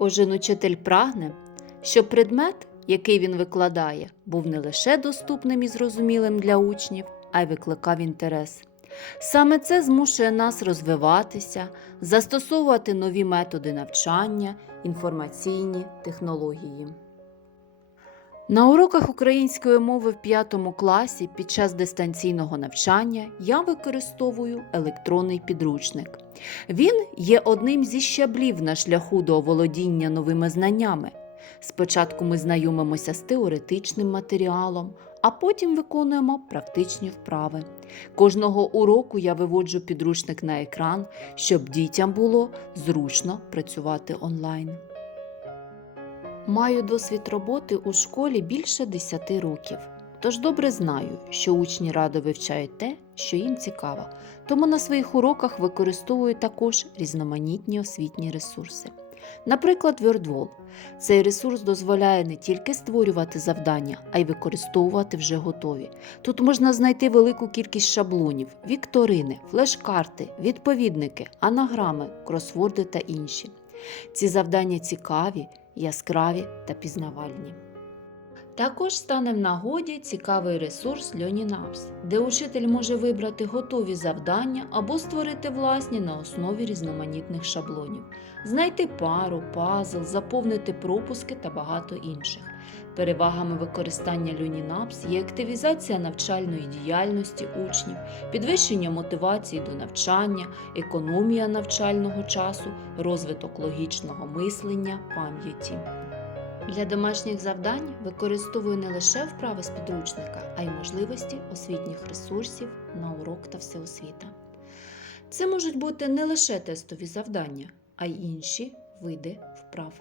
Кожен учитель прагне, щоб предмет, який він викладає, був не лише доступним і зрозумілим для учнів, а й викликав інтерес. Саме це змушує нас розвиватися, застосовувати нові методи навчання, інформаційні технології. На уроках української мови в 5 класі під час дистанційного навчання я використовую електронний підручник. Він є одним зі щаблів на шляху до оволодіння новими знаннями. Спочатку ми знайомимося з теоретичним матеріалом, а потім виконуємо практичні вправи. Кожного уроку я виводжу підручник на екран, щоб дітям було зручно працювати онлайн. Маю досвід роботи у школі більше 10 років. Тож добре знаю, що учні радо вивчають те, що їм цікаво, тому на своїх уроках використовую також різноманітні освітні ресурси. Наприклад, WordWall. Цей ресурс дозволяє не тільки створювати завдання, а й використовувати вже готові. Тут можна знайти велику кількість шаблонів, вікторини, флеш-карти, відповідники, анаграми, кросворди та інші. Ці завдання цікаві, яскраві та пізнавальні. Також стане в нагоді цікавий ресурс LearningApps, де учитель може вибрати готові завдання або створити власні на основі різноманітних шаблонів, знайти пару, пазл, заповнити пропуски та багато інших. Перевагами використання LearningApps є активізація навчальної діяльності учнів, підвищення мотивації до навчання, економія навчального часу, розвиток логічного мислення, пам'яті. Для домашніх завдань використовую не лише вправи з підручника, а й можливості освітніх ресурсів на урок та всеосвіта. Це можуть бути не лише тестові завдання, а й інші види вправ.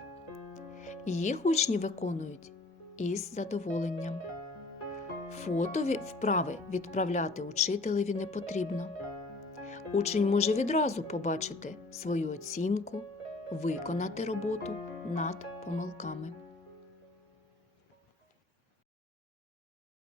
Їх учні виконують із задоволенням. Фото ві- вправи відправляти учителеві не потрібно. Учень може відразу побачити свою оцінку, виконати роботу над помилками.